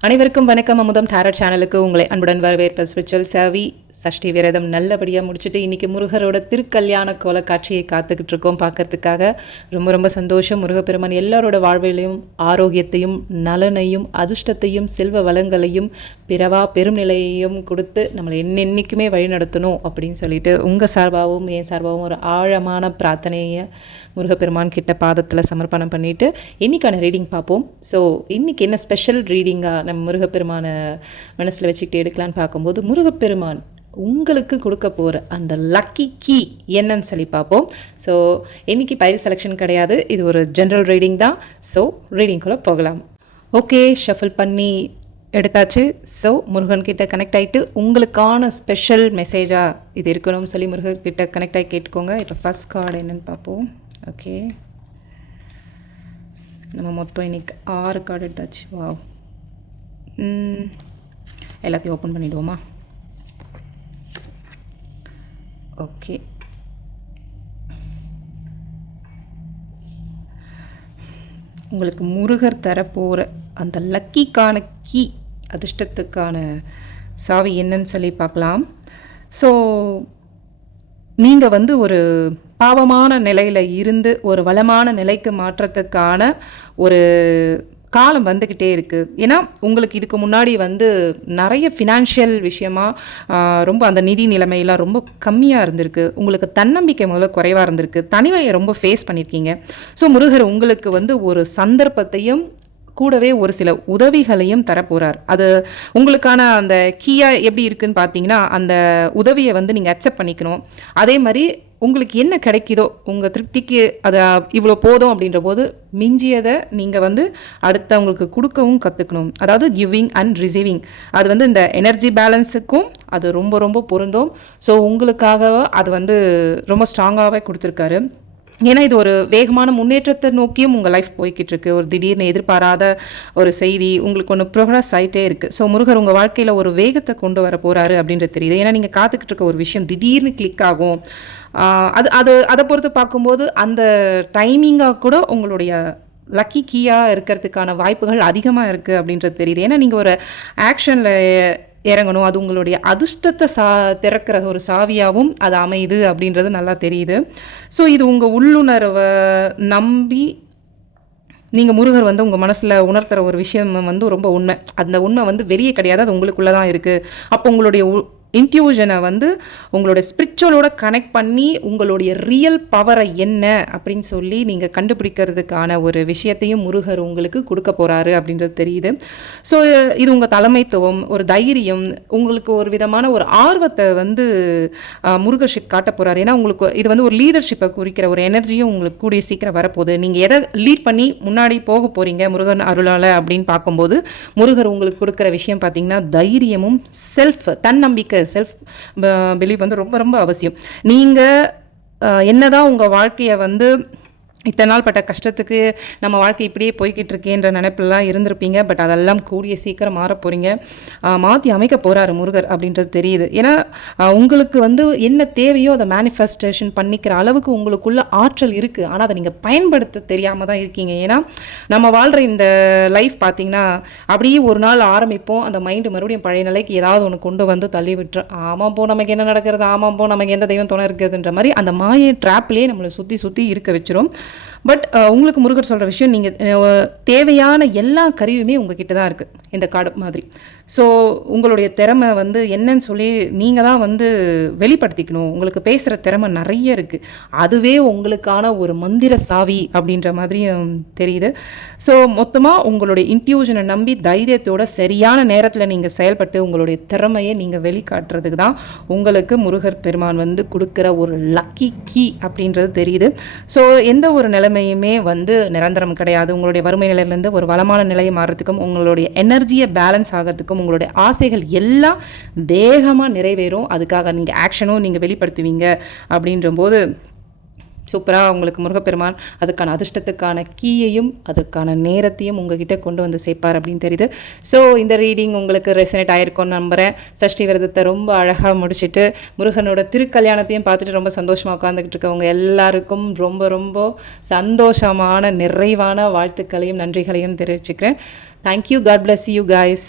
அனைவருக்கும் வணக்கம். அமுதம் டேரட் சேனலுக்கு உங்களை அன்புடன் வரவேற்ப ஸ்பிரிச்சுவல் சேவி சஷ்டி விரதம் நல்லபடியாக முடிச்சுட்டு இன்றைக்கி முருகரோட திருக்கல்யாண கோல காட்சியை காத்துக்கிட்டு இருக்கோம் பார்க்கறதுக்காக. ரொம்ப ரொம்ப சந்தோஷம். முருகப்பெருமான் எல்லாரோட வாழ்விலையும் ஆரோக்கியத்தையும் நலனையும் அதிர்ஷ்டத்தையும் செல்வ வளங்களையும் பிறவா பெரும் நிலையையும் கொடுத்து நம்மளை என்னென்னைக்குமே வழிநடத்தணும் அப்படின்னு சொல்லிட்டு உங்கள் சார்பாகவும் என் சார்பாகவும் ஒரு ஆழமான பிரார்த்தனையை முருகப்பெருமான் கிட்ட பாதத்தில் சமர்ப்பணம் பண்ணிவிட்டு இன்றைக்கான ரீடிங் பார்ப்போம். ஸோ இன்றைக்கி என்ன ஸ்பெஷல் ரீடிங்காக நம்ம முருகப்பெருமானை மனசில் வச்சுக்கிட்டு எடுக்கலான்னு பார்க்கும்போது முருகப்பெருமான் உங்களுக்கு கொடுக்க போகிற அந்த லக்கி கீ என்னன்னு சொல்லி பார்ப்போம். ஸோ இன்றைக்கி பயில் செலெக்ஷன் கிடையாது. இது ஒரு ஜென்ரல் ரீடிங் தான். ஸோ ரீடிங்குள்ளே போகலாம். ஓகே ஷஃபில் பண்ணி எடுத்தாச்சு. ஸோ முருகன்கிட்ட கனெக்ட் ஆகிட்டு உங்களுக்கான ஸ்பெஷல் மெசேஜாக இது இருக்கணும்னு சொல்லி முருகன்கிட்ட கனெக்ட் ஆகி கேட்டுக்கோங்க. இப்போ ஃபஸ்ட் கார்டு என்னென்னு பார்ப்போம். ஓகே நம்ம மொத்தம் இன்னைக்கு ஆறு கார்டு எடுத்தாச்சு. வா எல்லாத்தையும் ஓப்பன் பண்ணிவிடுவோமா ஓகே உங்களுக்கு முருகர் தரப்போகிற அந்த லக்கிக்கான கீ அதிர்ஷ்டத்துக்கான சாவி என்னன்னு சொல்லி பார்க்கலாம். ஸோ நீங்கள் வந்து ஒரு பாவமான நிலையில் இருந்து ஒரு வளமான நிலைக்கு மாற்றத்துக்கான ஒரு காலம் வந்துக்கிட்டே இருக்குது ஏன்னா உங்களுக்கு இதுக்கு முன்னாடி வந்து நிறைய ஃபினான்ஷியல் விஷயமா ரொம்ப அந்த நிதி நிலைமையெல்லாம் ரொம்ப கம்மியாக இருந்திருக்கு. உங்களுக்கு தன்னம்பிக்கை முதல்ல குறைவாக இருந்திருக்கு. தனிமையை ரொம்ப ஃபேஸ் பண்ணியிருக்கீங்க ஸோ முருகர் உங்களுக்கு வந்து ஒரு சந்தர்ப்பத்தையும் கூடவே ஒரு சில உதவிகளையும் தரப்போகிறார் அது உங்களுக்கான அந்த கீயாக எப்படி இருக்குன்னு பார்த்தீங்கன்னா அந்த உதவியை வந்து நீங்கள் அக்செப்ட் பண்ணிக்கணும். அதே மாதிரி உங்களுக்கு என்ன கிடைக்குதோ உங்கள் திருப்திக்கு அதை இவ்வளோ போதும் அப்படின்ற போது மிஞ்சியதை நீங்கள் வந்து அடுத்தவங்களுக்கு கொடுக்கவும் கற்றுக்கணும் அதாவது கிவிங் அண்ட் ரிசீவிங் அது வந்து இந்த எனர்ஜி பேலன்ஸுக்கும் அது ரொம்ப ரொம்ப பொருந்தும். ஸோ உங்களுக்காக அது வந்து ரொம்ப ஸ்ட்ராங்காகவே கொடுத்துருக்காரு. ஏன்னா இது ஒரு வேகமான முன்னேற்றத்தை நோக்கியும் உங்கள் லைஃப் போய்கிட்டு இருக்கு ஒரு திடீர்னு எதிர்பாராத ஒரு செய்தி உங்களுக்கு ஒன்று ப்ரோக்ரஸ் ஆகிட்டே இருக்குது ஸோ முருகர் உங்கள் வாழ்க்கையில் ஒரு வேகத்தை கொண்டு வர போகிறாரு அப்படின்றது தெரியுது. ஏன்னா நீங்கள் காத்துக்கிட்டு இருக்க ஒரு விஷயம் திடீர்னு கிளிக் ஆகும். அது அது அதை பொறுத்து பார்க்கும்போது அந்த டைமிங்காக கூட உங்களுடைய லக்கி கீயாக இருக்கிறதுக்கான வாய்ப்புகள் அதிகமாக இருக்குது அப்படின்றது தெரியுது. ஏன்னா நீங்கள் ஒரு ஆக்ஷனில் இறங்கணும். அது உங்களுடைய அதிர்ஷ்டத்தை சா திறக்கிற ஒரு சாவியாகவும் அது அமையுது அப்படின்றது நல்லா தெரியுது. ஸோ இது உங்கள் உள்ளுணர்வை நம்பி நீங்கள் முருகர் வந்து உங்கள் மனசில் உணர்த்துற ஒரு விஷயம் வந்து ரொம்ப உண்மை. அந்த உண்மை வந்து வெளியே கிடையாது. அது உங்களுக்குள்ளே தான் இருக்குது அப்போ உங்களுடைய இன்ட்யூஷனை வந்து உங்களோட ஸ்பிரிச்சுவலோட கனெக்ட் பண்ணி உங்களுடைய ரியல் பவரை என்ன அப்படின்னு சொல்லி நீங்கள் கண்டுபிடிக்கிறதுக்கான ஒரு விஷயத்தையும் முருகர் உங்களுக்கு கொடுக்க போகிறாரு அப்படின்றது தெரியுது. ஸோ இது உங்கள் தலைமைத்துவம் ஒரு தைரியம் உங்களுக்கு ஒரு விதமான ஒரு ஆர்வத்தை வந்து ஆஹ், முருகர் காட்ட போகிறாரு ஏன்னா உங்களுக்கு இது வந்து ஒரு லீடர்ஷிப்பை குறிக்கிற ஒரு எனர்ஜியும் உங்களுக்கு கூடிய சீக்கிரம் வரப்போகுது. நீங்கள் எதை லீட் பண்ணி முன்னாடி போக போகிறீங்க முருகன் அருளால் அப்படின்னு பார்க்கும்போது முருகர் உங்களுக்கு கொடுக்குற விஷயம் பார்த்தீங்கன்னா தைரியமும் செல்ஃப் தன்னம்பிக்கை செல்ஃப் பிலீவ் uh, வந்து ரொம்ப ரொம்ப அவசியம். நீங்கள் uh, என்னதான் உங்கள் வாழ்க்கையை வந்து இத்தனை நாள் பட்ட கஷ்டத்துக்கு நம்ம வாழ்க்கை இப்படியே போய்கிட்டு இருக்கேன்ற நினைப்பெல்லாம் இருந்திருப்பீங்க. பட் அதெல்லாம் கூடிய சீக்கிரம் மாற போகிறீங்க மாற்றி அமைக்க போகிறாரு முருகர் அப்படின்றது தெரியுது. ஏன்னா உங்களுக்கு வந்து என்ன தேவையோ அதை மேனிஃபெஸ்டேஷன் பண்ணிக்கிற அளவுக்கு உங்களுக்குள்ள ஆற்றல் இருக்குது ஆனால் அதை நீங்கள் பயன்படுத்த தெரியாமல் தான் இருக்கீங்க. ஏன்னா நம்ம வாழ்கிற இந்த லைஃப் பார்த்தீங்கன்னா அப்படியே ஒரு நாள் ஆரம்பிப்போம். அந்த மைண்டு மறுபடியும் பழைய நிலைக்கு ஏதாவது ஒன்று கொண்டு வந்து தள்ளி விட்டுரு ஆமாம் போ நமக்கு என்ன நடக்கிறது? ஆமாம் போ நமக்கு எந்த தெய்வம் துணை இருக்குதுன்ற மாதிரி அந்த மாயை ட்ராப்லேயே நம்மளை சுற்றி சுற்றி இருக்க வச்சிரும். பட் uh, உங்களுக்கு முருகர் சொல்கிற விஷயம் நீங்கள் தேவையான எல்லா கருவியுமே உங்ககிட்ட தான் இருக்குது இந்த கார்டு மாதிரி. ஸோ உங்களுடைய திறமை வந்து என்னன்னு சொல்லி நீங்கள் தான் வந்து வெளிப்படுத்திக்கணும். உங்களுக்கு பேசுகிற திறமை நிறைய இருக்குது அதுவே உங்களுக்கான ஒரு மந்திர சாவி அப்படின்ற மாதிரியும் தெரியுது. ஸோ மொத்தமாக உங்களுடைய இன்ட்யூஷனை நம்பி தைரியத்தோட சரியான நேரத்தில் நீங்கள் செயல்பட்டு உங்களுடைய திறமையை நீங்கள் வெளிக்காட்டுறதுக்கு தான் உங்களுக்கு முருகர் பெருமான் வந்து கொடுக்குற ஒரு லக்கி கீ அப்படின்றது தெரியுது. ஸோ எந்த ஒரு நிலைமையுமே வந்து நிரந்தரம் கிடையாது. உங்களுடைய வறுமை நிலையிலேருந்து ஒரு வளமான நிலையை மாறுறதுக்கும் உங்களுடைய எனர்ஜியை பேலன்ஸ் ஆகிறதுக்கும் உங்களுடைய ஆசைகள் எல்லாம் வேகமாக நிறைவேறும். அதுக்காக நீங்கள் ஆக்ஷனும் நீங்கள் வெளிப்படுத்துவீங்க அப்படின்றபோது சூப்பராக உங்களுக்கு முருகப்பெருமான் அதுக்கான அதிர்ஷ்டத்துக்கான கீயையும் அதற்கான நேரத்தையும் உங்ககிட்ட கொண்டு வந்து சேர்ப்பார் அப்படின்னு தெரியுது. ஸோ இந்த ரீடிங் உங்களுக்கு ரெசனேட் ஆயிருக்கும்னு நம்புகிறேன் சஷ்டி விரதத்தை ரொம்ப அழகாக முடிச்சுட்டு முருகனோட திருக்கல்யாணத்தையும் பார்த்துட்டு ரொம்ப சந்தோஷமாக உட்காந்துக்கிட்டு இருக்கவங்க எல்லாருக்கும் ரொம்ப ரொம்ப சந்தோஷமான நிறைவான வாழ்த்துக்களையும் நன்றிகளையும் தெரிவிச்சுக்கிறேன். Thank you God bless you guys